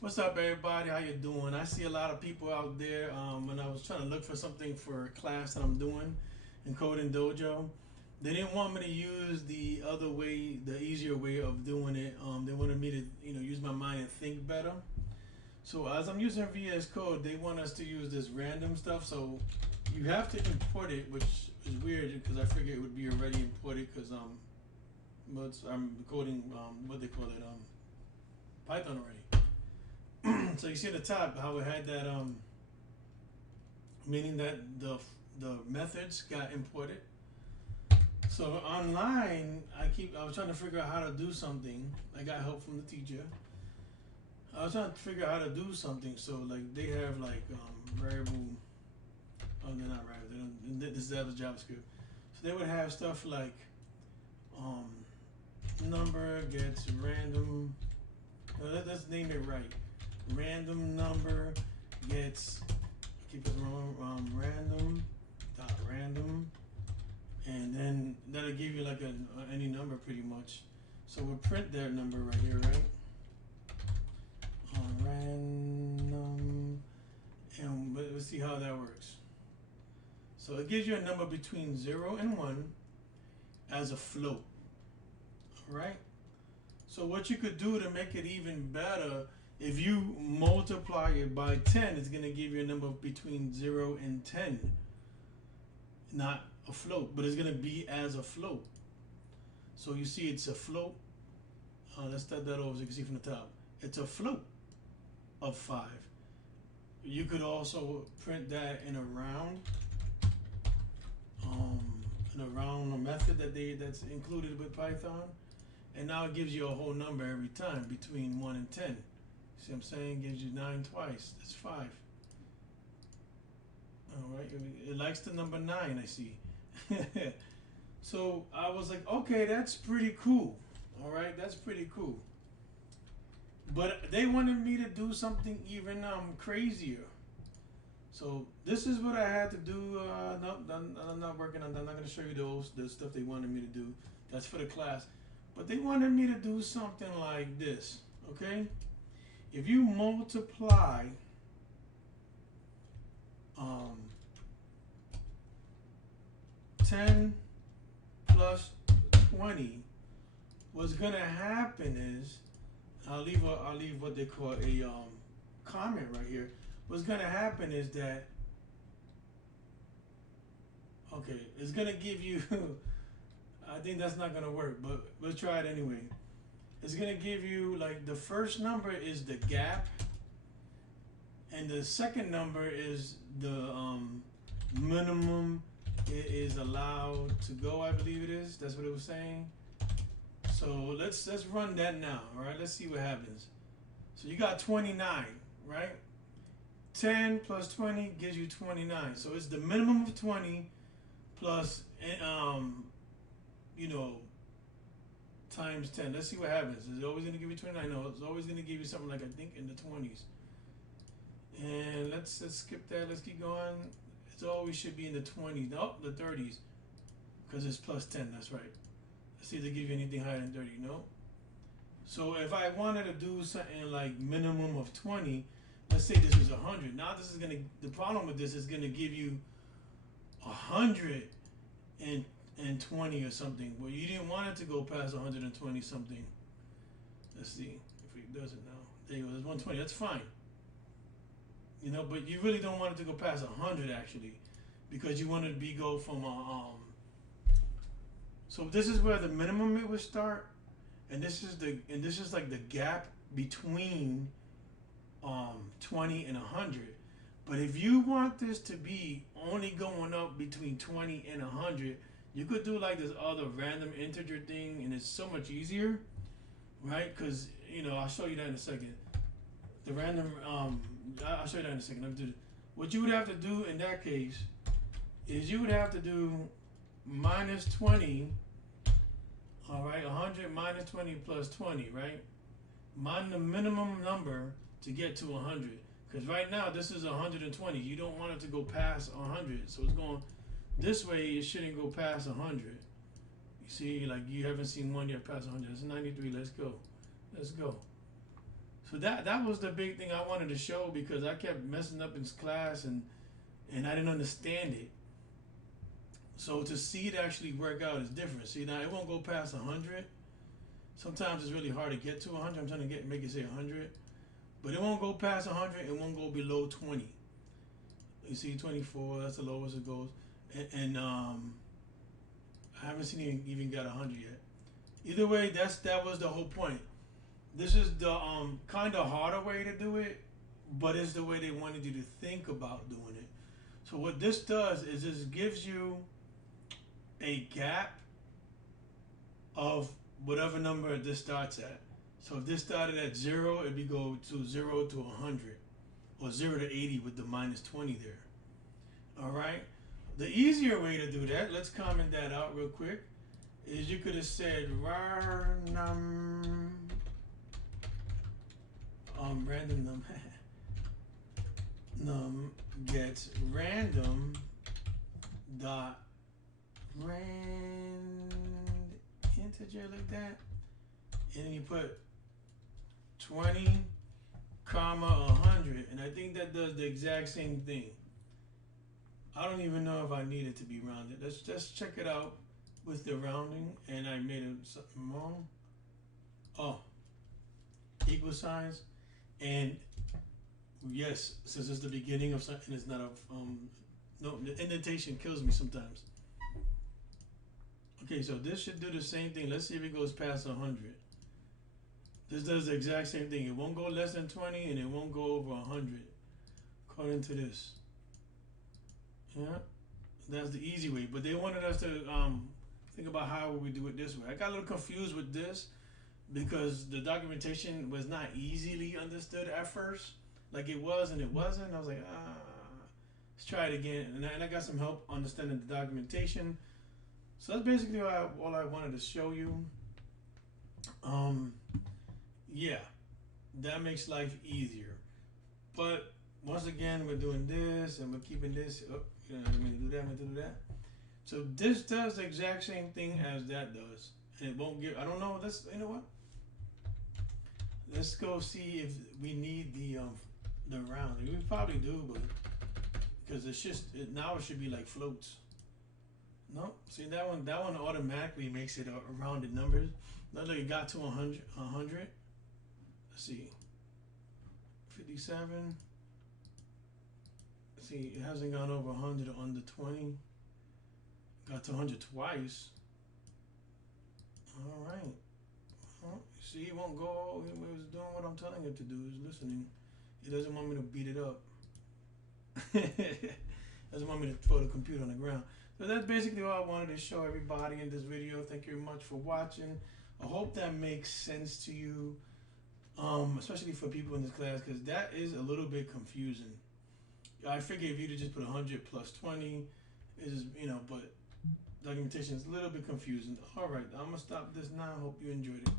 What's up, everybody? How you doing? I see a lot of people out there. When I was trying to look for something for a class that I'm doing in Coding Dojo, they didn't want me to use the other way, the easier way of doing it. They wanted me to, use my mind and think better. So as I'm using VS Code, they want us to use this random stuff. So you have to import it, which is weird because I figured it would be already imported because I'm coding what they call it Python already. So you see at the top how it had that meaning that the methods got imported. So online, I was trying to figure out how to do something. I got help from the teacher. I was trying to figure out how to do something. So like they have like variable. Oh, they're not variable. They don't. This is JavaScript. So they would have stuff like um, number gets random. Let's name it right. Random number gets, keep it wrong, random dot random, and then that'll give you like any number pretty much. So we'll print that number right here, right? Random, and let's see how that works. So it gives you a number between 0 and 1 as a float, all right? So what you could do to make it even better, if you multiply it by 10, it's going to give you a number between 0 and 10. Not a float, but it's going to be as a float. So you see it's a float. Let's start that over so you can see from the top. It's a float of 5. You could also print that in a round. In a round method that's included with Python. And now it gives you a whole number every time between 1 and 10. See what I'm saying? Gives you 9 twice. That's 5. Alright, it likes the number 9, I see. So I was like, okay, that's pretty cool. Alright, that's pretty cool. But they wanted me to do something even crazier. So this is what I had to do. No, I'm not working on that. I'm not going to show you the stuff they wanted me to do. That's for the class. But they wanted me to do something like this, okay? If you multiply 10 plus 20, what's gonna happen is, I'll leave what they call a comment right here. What's gonna happen is that, okay, it's gonna give you, I think that's not gonna work, but let's try it anyway. It's gonna give you like the first number is the gap, and the second number is the minimum it is allowed to go. I believe it is. That's what it was saying. So let's run that now. All right. Let's see what happens. So you got 29, right? 10 plus 20 gives you 29. So it's the minimum of 20 plus you know, times 10. Let's see what happens. Is it always going to give you 29? No, it's always going to give you something like, I think, in the 20s. And let's skip that. Let's keep going. It's always should be in the 20s. No, the 30s. Because it's plus 10. That's right. Let's see if they give you anything higher than 30. No. So if I wanted to do something like minimum of 20, let's say this was 100. Now this is going to, the problem with this is going to give you 120 or something. Well, you didn't want it to go past 120 something. Let's see if it does it now. There you go. There's 120. That's fine. You know, but you really don't want it to go past 100 actually, because you want it to go from So this is where the minimum it would start, and this is like the gap between 20 and 100. But if you want this to be only going up between 20 and 100, you could do like this other random integer thing, and it's so much easier, right? Because I'll show you that in a second. The random I'll show you that in a second. Let me do this. What you would have to do in that case is you would have to do minus 20. All right, 100 minus 20 plus 20, right? Minus the minimum number to get to 100. Because right now this is 120. You don't want it to go past 100. So it's going this way. It shouldn't go past 100. You see, like you haven't seen one yet past 100. It's 93. Let's go. Let's go. So that was the big thing I wanted to show because I kept messing up in class and I didn't understand it. So to see it actually work out is different. See, now it won't go past 100. Sometimes it's really hard to get to 100. I'm trying to make it say 100, but it won't go past 100. It won't go below 20. You see, 24. That's the lowest it goes, and I haven't seen it even got 100 yet. Either way, that was the whole point. This is the kind of harder way to do it, but it's the way they wanted you to think about doing it. So what this does is this gives you a gap of whatever number this starts at. So if this started at 0, it'd be go to 0 to 100, or 0 to 80 with the minus 20 there. All right. The easier way to do that, let's comment that out real quick, is you could have said random num gets random dot rand integer like that, and then you put 20 comma 100, and I think that does the exact same thing. I don't even know if I need it to be rounded. Let's just check it out with the rounding, and I made something wrong. Oh, equal signs, and yes, since it's the beginning of something, it's not a no, the indentation kills me sometimes. Okay, so this should do the same thing. Let's see if it goes past 100. This does the exact same thing. It won't go less than 20, and it won't go over 100, according to this. Yeah, that's the easy way. But they wanted us to think about how would we do it this way. I got a little confused with this because the documentation was not easily understood at first. Like it was and it wasn't. I was like, let's try it again. And I got some help understanding the documentation. So that's basically all I wanted to show you. Yeah, that makes life easier. But once again, we're doing this and we're keeping this. Oh, you know, I'm going to do that. I'm going to do that. So this does the exact same thing as that does, and it won't give. I don't know. Let's. You know what? Let's go see if we need the rounding. We probably do, but because it's just now it should be like floats. No, see that one automatically makes it a rounded numbers. Look, it got to 100. 100. Let's see. 57. See, it hasn't gone over 100 or under 20. Got to 100 twice. All right. Well, see, he won't go. He was doing what I'm telling him to do. He's listening. He doesn't want me to beat it up. Doesn't want me to throw the computer on the ground. So that's basically all I wanted to show everybody in this video. Thank you very much for watching. I hope that makes sense to you, especially for people in this class, because that is a little bit confusing. I figure if you just put 100 plus 20, is but documentation is a little bit confusing. All right, I'm gonna stop this now. Hope you enjoyed it.